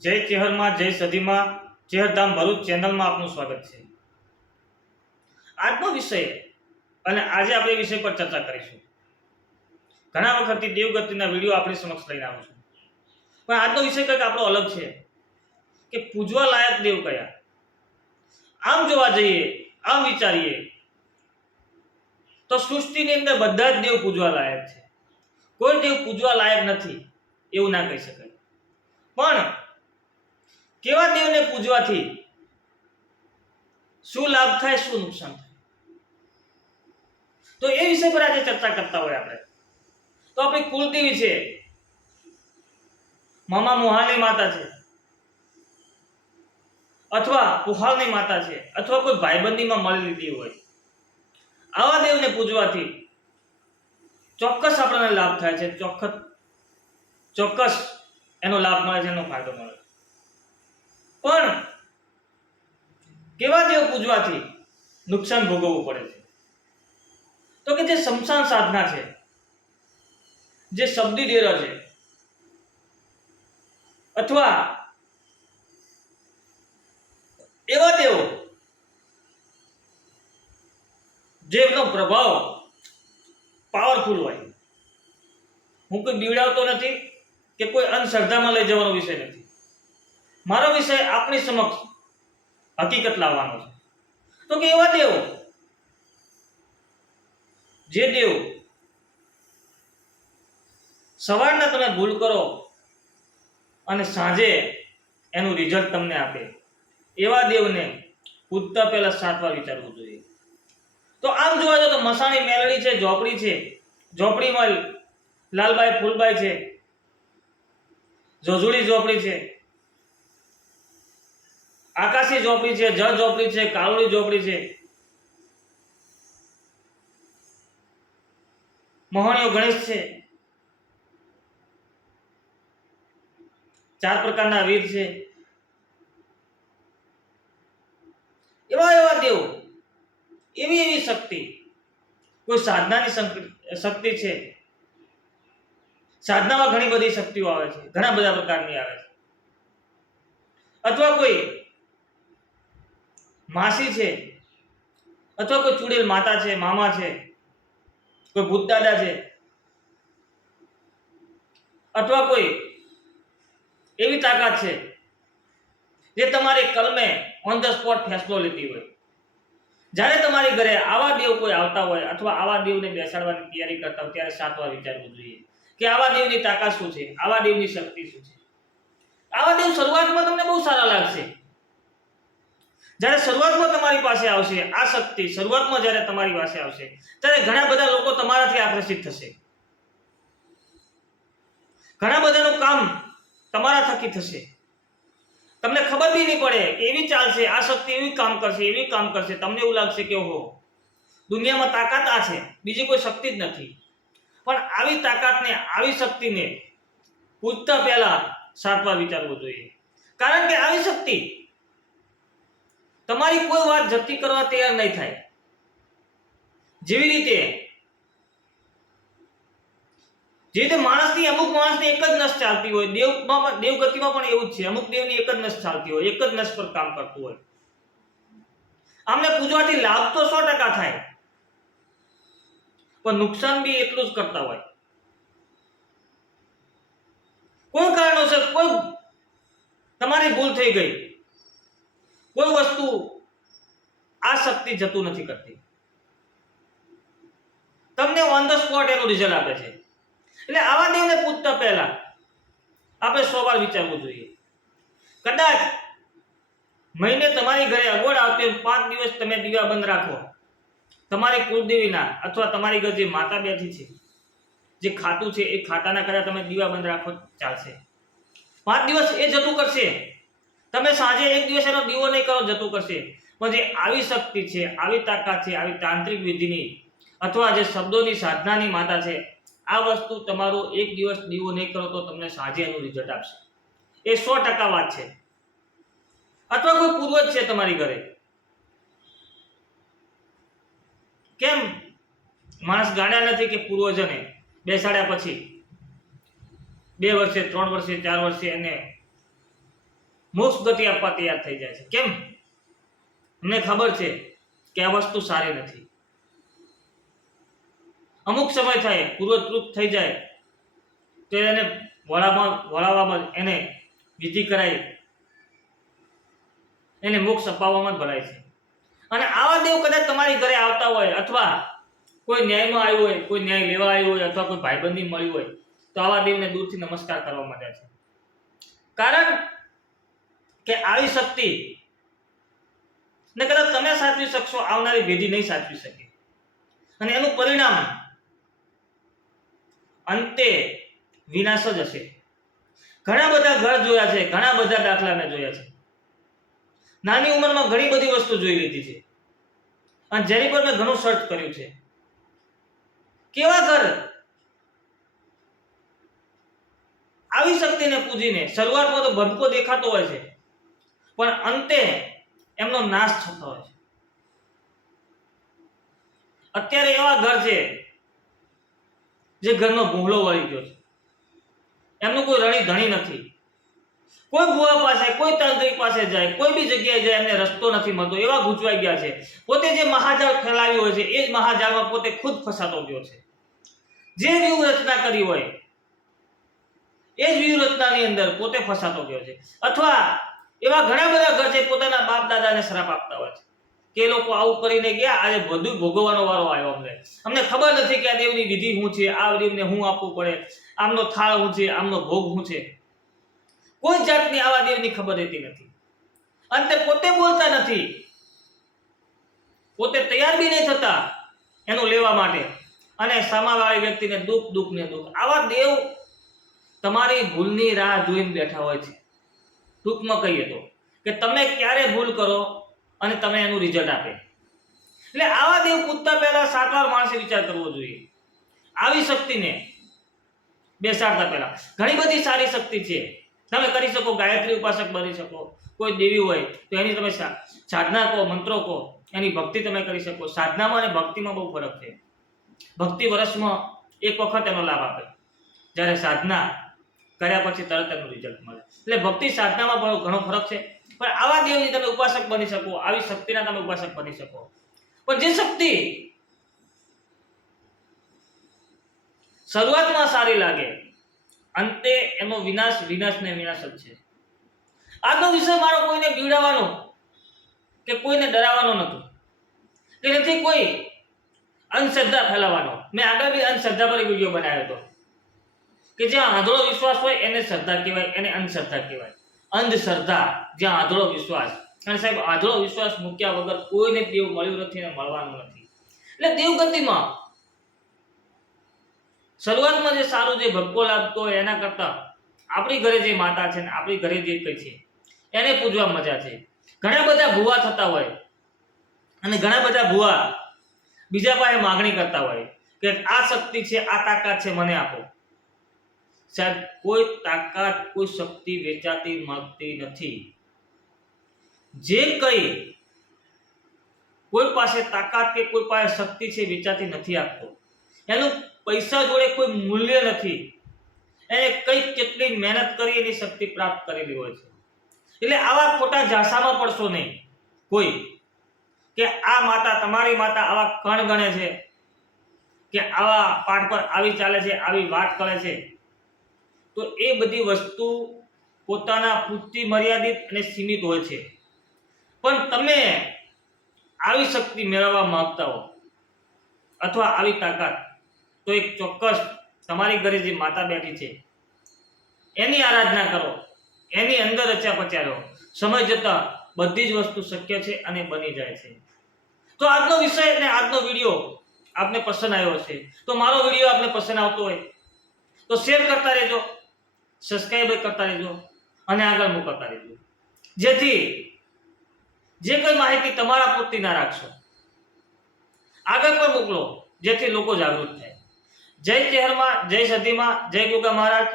જય ચેહરમાં, જય સદીમાં, ચેહરધામ ભરૂચ ચેનલમાં આપનું સ્વાગત છે. આજનો વિષય અને આજે આપણે વિષય પર ચર્ચા કરીશું. ઘણા વખતથી દેવગતિના વીડિયો આપણી સમક્ષ લઈને આવું છું. પણ આજનો વિષય કંઈક આપણો અલગ છે કે પૂજવા લાયક દેવ કયા? આમ જોવા જઈએ, આમ વિચારીએ, તો સૃષ્ટિની અંદર બધા જ દેવ પૂજવા લાયક છે. કોઈ દેવ પૂજવા લાયક નથી, એવું ના કહી શકાય. પણ કેવા દેવને પૂજવાથી? શું લાભ થાય, શું નુકસાન થાય? તો એ વિષય પર આજે ચર્ચા કરતા હોય આપણે. તો આપણી કુલદેવી છે, મામા મોહાલની માતા છે, અથવા પુહાલની માતા છે, અથવા કોઈ ભાઈબંધીમાં મળી લીધી હોય. આવા દેવને પૂજવાથી ચોક્કસ આપણને લાભ થાય છે, ચોક્કસ ચોક્કસ એનો લાભ મળે છે, એનો ફાયદો મળે છે. પણ કેવા દેવ પૂજવાથી નુકસાન ભોગવવું પડે છે? તો કે જે સ્મશાન સાધના છે, જે શબ્દી ડેરો છે, અથવા એવા દેવો જેનો પ્રભાવ પાવરફુલ હોય. હું કોઈ બીવડાવતો નથી કે કોઈ અંધશ્રદ્ધામાં લઈ જવાનો વિષય નથી. મારો વિષય આપણી સમક્ષ હકીકત લાવવાનો છે. તો કે એવા દેવ, જે દેવ સવારના તમે ભૂલ કરો અને સાંજે એનું રિઝલ્ટ તમને આપે. એવા દેવને પૂજતા પહેલા સાત વિચારવું જોઈએ. તો આમ જોવા જાવ તો મસાણી મેલડી છે, ઝોપડી છે, ઝોપડીમાં લાલબાઈ ફૂલબાઈ છે જોજુડી ઝોપડી છે આકાશી ઝોપડી છે, જળ ઝોપડી છે કાળુડી ઝોપડી છે. મહોણીઓ ગણેશ છે. ચાર પ્રકારના વીર છે. એવા એવા દેવ, એવી એવી શક્તિ. કોઈ સાધનાની શક્તિ છે. સાધનામાં ઘણી બધી શક્તિઓ આવે છે, ઘણા બધા પ્રકારની આવે છે. અથવા કોઈ માસી છે, અથવા કોઈ ચૂડેલ માતા છે, મામા છે, કોઈ ભૂત દાદા છે, અથવા કોઈ એવી તાકાત છે, જે તમારી કલમે ઓન ધ સ્પોટ ફેસલો લેતી હોય. જ્યારે તમારી ઘરે આવા દેવ કોઈ આવતા હોય અથવા આવા દેવને બેસાડવાની તૈયારી કરતા હોય, ત્યારે સાત વાર વિચારવું જોઈએ કે આવા દેવની તાકાત શું છે, આવા દેવની શક્તિ શું છે. આવા દેવ શરૂઆતમાં તમને બહુ સારા લાગશે. જ્યારે શરૂઆતમાં તમારી પાસે આવશે, આ શક્તિ શરૂઆતમાં જ્યારે તમારી પાસે આવશે, ત્યારે ઘણા બધા લોકો તમારાથી આકર્ષિત થશે. ઘણા બધાનું કામ તમારા થકી થશે. તમને ખબર બી નહીં પડે એવી ચાલશે, આ શક્તિ એવી કામ કરશે, એવી કામ કરશે. તમને એવું લાગશે કે ઓહો, દુનિયામાં તાકાત આ છે, બીજી કોઈ શક્તિ જ નથી. પણ આવી તાકાતને, આવી શક્તિને પૂજતા પહેલા સાત વાર વિચારવું જોઈએ. કારણ કે આવી શક્તિ તમારી કોઈ વાત જતી કરવા તૈયાર નહીં થાય. જેવી રીતે જે રીતે માણસની અમુક માણસની એક જ નસ ચાલતી હોય, દેવમાં પણ, દેવગતિમાં પણ એવું જ છે. અમુક દેવની એક જ નસ ચાલતી હોય, એક જ નસ પર કામ કરતું હોય. આમને પૂજવાથી લાભ તો સો ટકા થાય. પણ નુકસાન બી એટલું જ કરતા હોય. કોઈ કારણોસર કોઈ તમારી ભૂલ થઈ ગઈ. કોઈ વસ્તુ આ શક્તિ જતું નથી કરતી. તમને ઓન ધ સ્પોટ એનું રિઝલ્ટ આપે છે. એટલે આવા દેવને પૂછતા પહેલા આપણે સો વાર વિચારવું જોઈએ. કદાચ મહિને તમારી ઘરે અગવડ આવતી પાંચ દિવસ તમે દીવા બંધ રાખો. તમારી કુળદેવીના અથવા તમારી ઘર જે માતા બેઠી છે, જે ખાતું છે એ ખાતાના કર્યા તમે દીવા બંધ રાખો ચાલશે. પાંચ દિવસ એ જતું કરશે. તમે સાંજે એક દિવસ એનો દીવો નહીં કરો, જતું કરશે. પણ જે આવી શક્તિ છે, આવી તાકાત છે, આવી તાંત્રિક વિધિની અથવા જે શબ્દોની સાધનાની માતા છે, આ વસ્તુ તમારો એક દિવસ દીવો નહીં કરો તો તમને સાંજે એનું રિઝલ્ટ આપશે. એ સો ટકા વાત છે. અથવા કોઈ પૂર્વજ છે તમારી ઘરે. કેમ? માણસ ગાણ્યા નથી કે પૂર્વજને? બેસાડ્યા પછી. બે વર્ષે, ત્રણ વર્ષે, ચાર વર્ષે એને મોક્ષ ગતિ આપવા તૈયાર થઈ જાય છે. કેમ? એમને ખબર છે કે આ વસ્તુ સારી નથી. અમુક સમય થાય પૂર્વતૃપ થઈ જાય, તો એને વળામાં, વળાવવામાં એને વિધિ કરાય, એને મોક્ષ અપાવવામાં જ ભરાય છે. અને આવા દેવ કદાચ તમારી ઘરે આવતા હોય અથવા કોઈ ન્યાયમાં આવ્યું હોય, કોઈ ન્યાય લેવા આવ્યું હોય અથવા કોઈ ભાઈબંધી મળ્યું હોય, તો આવા દેવને દૂરથી નમસ્કાર કરવા માટે છે. કારણ કે આવી શક્તિ. ને કદાચ તમે સાચવી શકશો, આવનારી પેઢી નહીં સાચવી શકે. અને એનું પરિણામ અંતે વિનાશ જ હશે. ઘણા બધા ઘર જોયા છે, ઘણા બધા દાખલાને જોયા છે. નાની ઉંમરમાં ઘણી બધી વસ્તુ જોઈ લીધી છે. અને જેની પર મેં ઘણું સર્ચ કર્યું છે. કેવા ઘર? આવી શક્તિને પૂજીને શરૂઆતમાં તો ભડકો દેખાતો હોય છે. પણ અંતે એમનો નાશ થતો હોય છે. અત્યારે એવા ઘર છે જે ઘરનો ભૂંગળો વળી ગયો છે. એમનું કોઈ રણી ધણી નથી. કોઈ ભુવા પાસે, કોઈ તાંત્રિક પાસે જાય, કોઈ બી જગ્યાએ જાય, એમને રસ્તો નથી મળતો. એવા ગૂંચવાઈ ગયા છે. પોતે જે મહાજાળ ફેલાવ્યું હોય છે, એ જ મહાજાળમાં પોતે ખુદ ફસાતો ગયો છે. જે વ્યૂહરચના કરી હોય, એ જ વ્યૂહરચનાની અંદર પોતે ફસાતો ગયો છે. અથવા એવા ઘણા બધા ઘર છે, પોતાના બાપ દાદાને શ્રાપ આપતા હોય છે. કે લોકો આવું કરીને ગયા, આજે બધું ભોગવવાનો વારો આવ્યો અમને. અમને ખબર નથી કે આ દેવની વિધિ શું છે, આ દેવને શું આપવું પડે, આમનો થાળ શું છે, આમનો ભોગ શું છે. કોઈ જાતની આવા દેવની ખબર રહેતી નથી. અંતે પોતે બોલતા નથી. પોતે તૈયાર બી નહીં થતા એનું લેવા માટે. અને સામાવાળી વ્યક્તિને દુઃખ દુઃખ ને દુઃખ. આવા દેવ તમારી ભૂલની રાહ જોઈને બેઠા હોય છે. ટૂંકમાં કહીએ તો, કે તમે ક્યારે ભૂલ કરો અને તમે એનું રિઝલ્ટ આપે. એટલે આવા દેવ પૂછતા પહેલા સાત વાર માણસે વિચાર કરવો જોઈએ. આવી શક્તિને બેસાડતા પહેલા. ઘણી બધી સારી શક્તિ છે. તમે કરી શકો, ગાયત્રી ઉપાસક બની શકો, કોઈ દેવી હોય, તો એની તમે સાધના કહો, મંત્રો કહો, એની ભક્તિ તમે કરી શકો. સાધનામાં અને ભક્તિમાં બહુ ફરક છે. ભક્તિ વર્ષમાં એક વખત એનો લાભ આપે. જ્યારે સાધના કર્યા પછી તરત એનું રિઝલ્ટ મળે. એટલે ભક્તિ સાધનામાં પણ ઘણો ફરક છે. પણ આવા દેવની તમે ઉપાસક બની શકો, આવી શક્તિના તમે ઉપાસક બની શકો. પણ જે શક્તિ શરૂઆતમાં સારી લાગે, અંતે એનો વિનાશ વિનાશ ને વિનાશ જ છે. આજનો વિષય મારો કોઈને બીવડાવવાનો કે કોઈને ડરાવવાનો નથી કે નથી કોઈ અંધશ્રદ્ધા ફેલાવવાનો. મેં આગળ બી અંધશ્રદ્ધા પર વીડિયો બનાવ્યો હતો. કે જ્યાં આંધળો વિશ્વાસ હોય એને શ્રદ્ધા કહેવાય, એને અંધશ્રદ્ધા કહેવાય. અંધશ્રદ્ધા, જ્યાં આંધળો વિશ્વાસ. અને સાહેબ, આંધળો વિશ્વાસ મૂક્યા વગર કોઈને દેવ મળ્યું નથી અને મળવાનું નથી. એટલે દેવગતિમાં શરૂઆતમાં જે સારું જે ભક્કો લાગતો હોય એના કરતાં આપણી ઘરે જે માતા છે ને આપણી ઘરે જે કઈ છે, એને પૂજવા મજા છે. ઘણા બધા ભૂવા થતા હોય અને ઘણા બધા ભૂવા બીજા પાસે માગણી કરતા હોય કે આ શક્તિ છે, આ તાકાત છે, મને આપો. સાહેબ, કોઈ તાકાત, કોઈ શક્તિ વેચાતી મળતી નથી. જે કઈ કોઈ પાસે તાકાત કે કોઈ પાસે શક્તિ છે વેચાતી નથી આપતો. એનું પૈસા જોડે કોઈ મૂલ્ય નથી. એને કઈ કેટલી મહેનત કરી એની શક્તિ પ્રાપ્ત કરેલી હોય છે. એટલે આવા ખોટા ઝાંસામાં પડશો નહીં. કોઈ કે આ માતા તમારી માતા આવા કણ ગણે છે, કે આવા પાઠ પર આવી ચાલે છે, આવી વાત કરે છે. તો એ બધી વસ્તુ પોતાના પૂરતી મર્યાદિત અને સીમિત હોય છે. પણ તમે આવી શક્તિ મેળવવા માંગતા હો અથવા આવી તાકાત, તો એક ચોક્કસ તમારી ઘરે જે માતા બેઠી છે, એની આરાધના કરો. એની અંદર રચ્યા પચ્યા રહો. સમય જતાં બધી જ વસ્તુ શક્ય છે અને બની જાય છે. તો આજનો વિષય અને આજનો વીડિયો આપને પસંદ આવ્યો છે તો મારો વીડિયો આપને પસંદ આવતો હોય તો શેર કરતા રહેજો. સબસ્ક્રાઈબ કરતા રહેજો અને આગળ મોકલતા રહેજો. જેથી જે કોઈ માહિતી તમારા પૂરતી ના રાખશો. આગળ પણ મોકલો, જેથી લોકો જાગૃત થાય. જય ચહેરમાં જય સદીમાં જય ગોગા મહારાજ.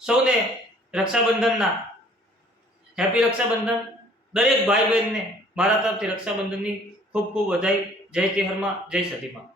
સૌને રક્ષાબંધનના. હેપી રક્ષાબંધન. દરેક ભાઈ બહેનને મારા તરફથી રક્ષાબંધનની ખૂબ ખૂબ વધાઈ જય ચહેરમાં જય સદીમાં